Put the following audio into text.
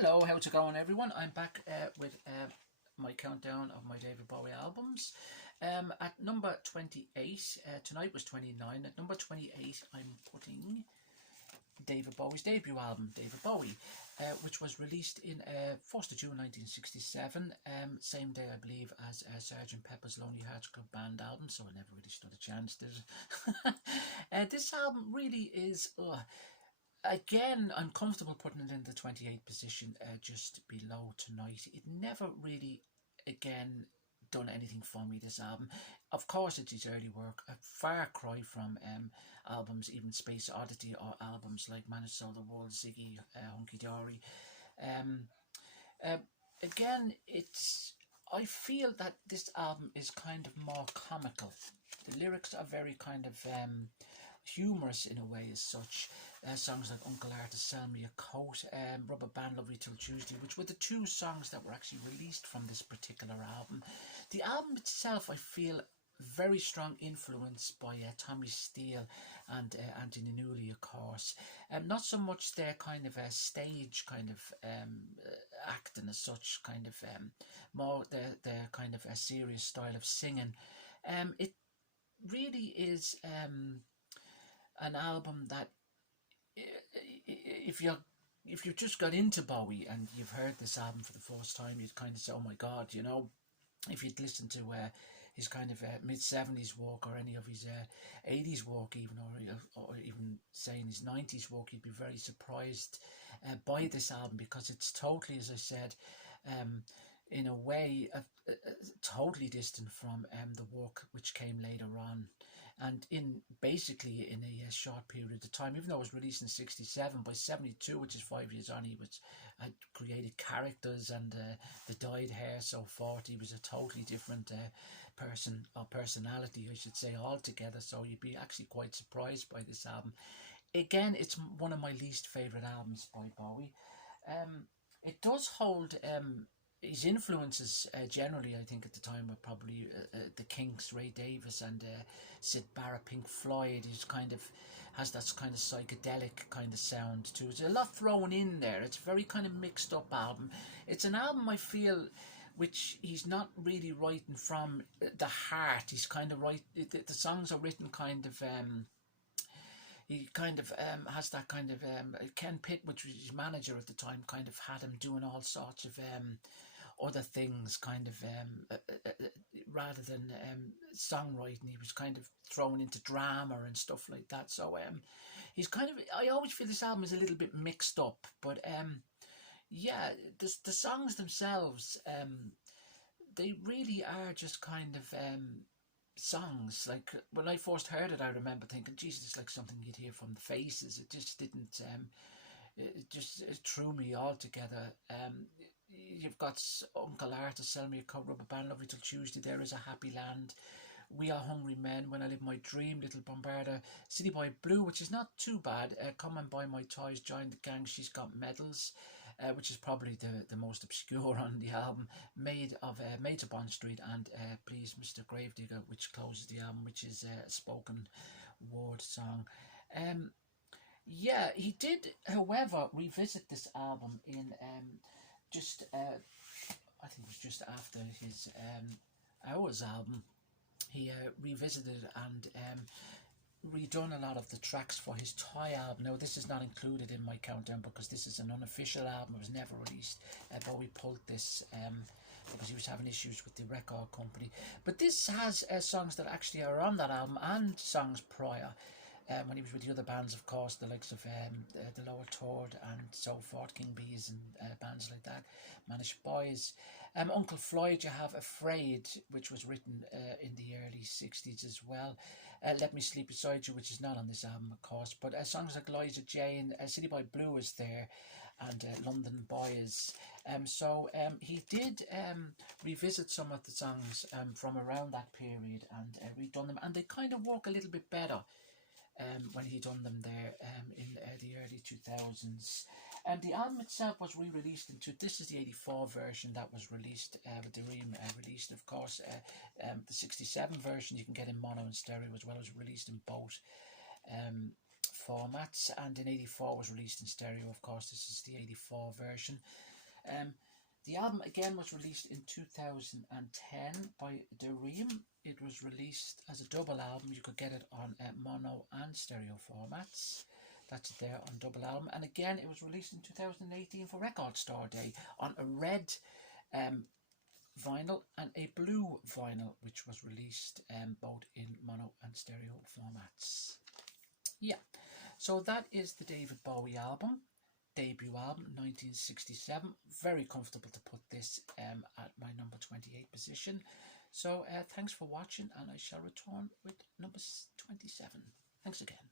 Hello, how's it going, everyone? I'm back with my countdown of my David Bowie albums. At number 28, tonight was 29. At number 28, I'm putting David Bowie's debut album, David Bowie, which was released in 1st of June 1967, same day, I believe, as Sgt. Pepper's Lonely Hearts Club Band album, so I never really stood a chance, did it? This album really is... Again, I'm comfortable putting it in the 28th position, just below Tonight. It never really, again, done anything for me, this album. Of course, it's his early work, a far cry from albums, even Space Oddity, or albums like Man Who Sold the World, Ziggy, Hunky Dory. Again, I feel that this album is kind of more comical. The lyrics are very kind of humorous in a way as such. Songs like Uncle Arthur, Sell Me a Coat, Rubber Band, Love You Till Tuesday, which were the two songs that were actually released from this particular album. The album itself, I feel, very strong influence by Tommy Steele and Anthony Newley, of course. Not so much their kind of stage kind of acting as such, kind of more their kind of a serious style of singing. It really is an album that if you've just got into Bowie and you've heard this album for the first time, you'd kind of say, oh my God, you know. If you'd listened to his kind of mid-70s work, or any of his 80s work even, or even saying his 90s work, you'd be very surprised by this album, because it's totally, as I said, in a way, totally distant from the work which came later on, and basically in a short period of time. Even though it was released in '67, by '72, which is 5 years on, he had created characters and the dyed hair, so forth. He was a totally different person, or personality, I should say, altogether. So you'd be actually quite surprised by this album. Again, it's one of my least favourite albums by Bowie. It does hold his influences generally, I think, at the time were probably the Kinks, Ray Davies, and Syd Barrett, Pink Floyd. He's kind of has that kind of psychedelic kind of sound too. There's a lot thrown in there. It's a very kind of mixed up album. It's an album, I feel, which he's not really writing from the heart. He's kind of the songs are written kind of. He kind of has that kind of Ken Pitt, which was his manager at the time, kind of had him doing all sorts of other things, kind of rather than songwriting. He was kind of thrown into drama and stuff like that. So he's kind of, I always feel this album is a little bit mixed up, but yeah, the songs themselves, they really are just kind of songs. Like when I first heard it, I remember thinking, Jesus, it's like something you'd hear from the Faces. It just didn't it threw me altogether. You've got Uncle Arthur, Sell Me a Coat, Rubber Band, Love You Till Tuesday, There Is a Happy Land, We Are Hungry Men, When I Live My Dream, Little Bombarder, City Boy Blue, which is not too bad, Come and Buy My Toys, Join the Gang, She's Got Medals, which is probably the most obscure on the album, Maid to Bond Street, and Please Mr. Gravedigger, which closes the album, which is a spoken word song. Yeah, he did, however, revisit this album in I think it was just after his Hours album. He revisited and redone a lot of the tracks for his Toy album. Now, this is not included in my countdown because this is an unofficial album. It was never released. Bowie pulled this because he was having issues with the record company. But this has songs that actually are on that album, and songs prior. When he was with the other bands, of course, the likes of the Lower Third and so forth, King Bees and bands like that, Manish Boys. Uncle Floyd, you have Afraid, which was written in the early 60s as well. Let Me Sleep Beside You, which is not on this album, of course, but songs like Liza Jane, City Boy Blue is there, and London Boys. So he did revisit some of the songs from around that period and redone them, and they kind of work a little bit better when he done them there in the early 2000s. And the album itself was re-released this is the 84 version that was released, with the released, of course. The 67 version you can get in mono and stereo, as well as released in both formats, and in 84 was released in stereo, of course. This is the 84 version. The album again was released in 2010 by Dream. It was released as a double album. You could get it on mono and stereo formats. That's there on double album. And again, it was released in 2018 for Record Store Day on a red vinyl and a blue vinyl, which was released both in mono and stereo formats. Yeah, so that is the David Bowie album. Debut album, 1967. Very comfortable to put this at my number 28 position. So thanks for watching, and I shall return with number 27. Thanks again.